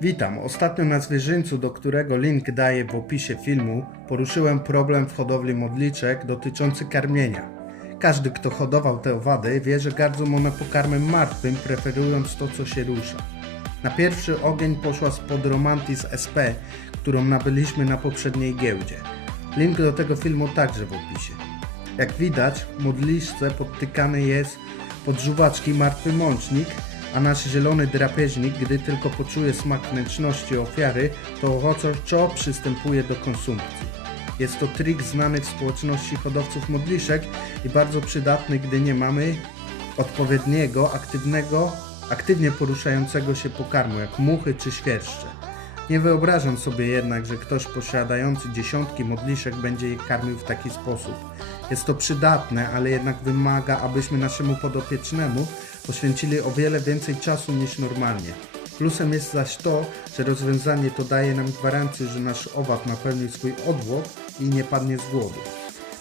Witam. Ostatnio na zwierzyńcu, do którego link daję w opisie filmu, poruszyłem problem w hodowli modliczek dotyczący karmienia. Każdy, kto hodował te owady, wie, że gardzą one pokarmem martwym, preferując to, co się rusza. Na pierwszy ogień poszła spod Romantis SP, którą nabyliśmy na poprzedniej giełdzie. Link do tego filmu także w opisie. Jak widać, modliszce podtykany jest pod żuwaczki martwy mącznik, a nasz zielony drapieżnik, gdy tylko poczuje smak wnętrzności ofiary, to ochoczo przystępuje do konsumpcji. Jest to trik znany w społeczności hodowców modliszek i bardzo przydatny, gdy nie mamy odpowiedniego, aktywnego, aktywnie poruszającego się pokarmu, jak muchy czy świerszcze. Nie wyobrażam sobie jednak, że ktoś posiadający dziesiątki modliszek będzie je karmił w taki sposób. Jest to przydatne, ale jednak wymaga, abyśmy naszemu podopiecznemu poświęcili o wiele więcej czasu niż normalnie. Plusem jest zaś to, że rozwiązanie to daje nam gwarancję, że nasz owad napełni swój odwłok i nie padnie z głodu.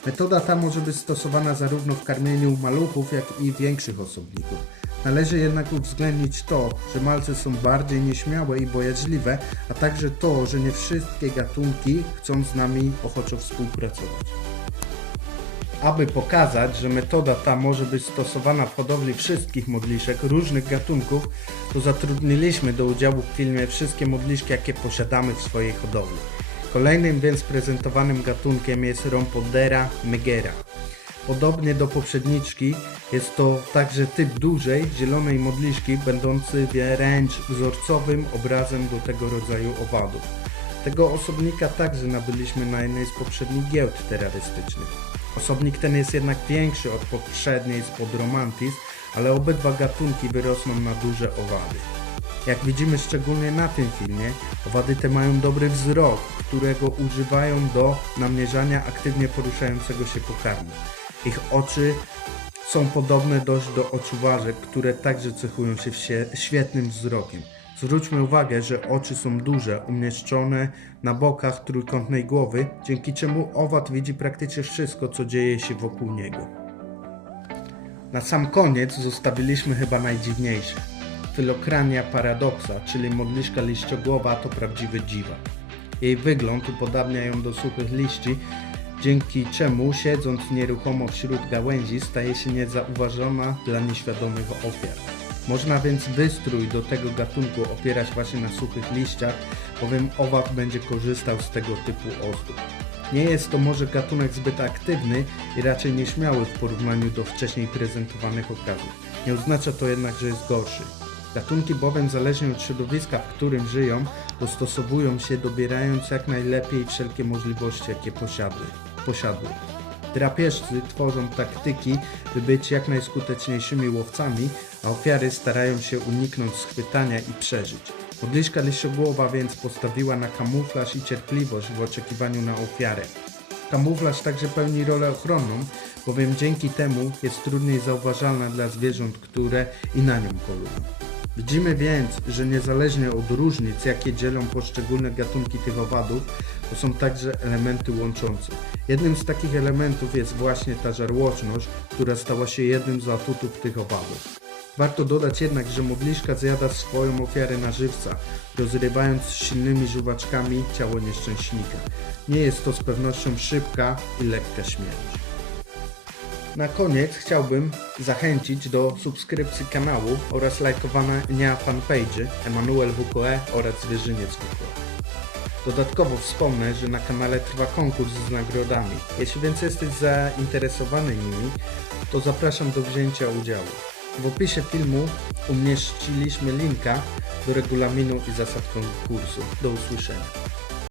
Metoda ta może być stosowana zarówno w karmieniu maluchów, jak i większych osobników. Należy jednak uwzględnić to, że malce są bardziej nieśmiałe i bojaźliwe, a także to, że nie wszystkie gatunki chcą z nami ochoczo współpracować. Aby pokazać, że metoda ta może być stosowana w hodowli wszystkich modliszek różnych gatunków, to zatrudniliśmy do udziału w filmie wszystkie modliszki, jakie posiadamy w swojej hodowli. Kolejnym więc prezentowanym gatunkiem jest Rhompodera megera. Podobnie do poprzedniczki jest to także typ dużej, zielonej modliszki, będący wręcz wzorcowym obrazem do tego rodzaju owadów. Tego osobnika także nabyliśmy na jednej z poprzednich giełd terrorystycznych. Osobnik ten jest jednak większy od poprzedniej spod Romantis, ale obydwa gatunki wyrosną na duże owady. Jak widzimy szczególnie na tym filmie, owady te mają dobry wzrok, którego używają do namierzania aktywnie poruszającego się pokarmu. Ich oczy są podobne dość do oczu które także cechują się świetnym wzrokiem. Zwróćmy uwagę, że oczy są duże, umieszczone na bokach trójkątnej głowy, dzięki czemu owad widzi praktycznie wszystko, co dzieje się wokół niego. Na sam koniec zostawiliśmy chyba najdziwniejsze. Filokrania paradoxa, czyli modliszka liściogłowa, to prawdziwy dziwak. Jej wygląd upodabnia ją do suchych liści, dzięki czemu siedząc nieruchomo wśród gałęzi staje się niezauważona dla nieświadomych ofiar. Można więc wystrój do tego gatunku opierać właśnie na suchych liściach, bowiem owad będzie korzystał z tego typu ozdób. Nie jest to może gatunek zbyt aktywny i raczej nieśmiały w porównaniu do wcześniej prezentowanych okazów. Nie oznacza to jednak, że jest gorszy. Gatunki bowiem zależnie od środowiska, w którym żyją, dostosowują się dobierając jak najlepiej wszelkie możliwości, jakie posiadły. posiadły. Drapieżcy tworzą taktyki, by być jak najskuteczniejszymi łowcami, a ofiary starają się uniknąć schwytania i przeżyć. Modliszka liściogłowa więc postawiła na kamuflaż i cierpliwość w oczekiwaniu na ofiarę. Kamuflaż także pełni rolę ochronną, bowiem dzięki temu jest trudniej zauważalna dla zwierząt, które i na nią polują. Widzimy więc, że niezależnie od różnic, jakie dzielą poszczególne gatunki tych owadów, to są także elementy łączące. Jednym z takich elementów jest właśnie ta żarłoczność, która stała się jednym z atutów tych owadów. Warto dodać jednak, że modliszka zjada swoją ofiarę na żywca, rozrywając silnymi żuwaczkami ciało nieszczęśnika. Nie jest to z pewnością szybka i lekka śmierć. Na koniec chciałbym zachęcić do subskrypcji kanału oraz lajkowania fanpage'y Emanuel WQE oraz Zwierzyniec WQE. Dodatkowo wspomnę, że na kanale trwa konkurs z nagrodami. Jeśli więc jesteś zainteresowany nimi, to zapraszam do wzięcia udziału. W opisie filmu umieściliśmy linka do regulaminu i zasad konkursu. Do usłyszenia.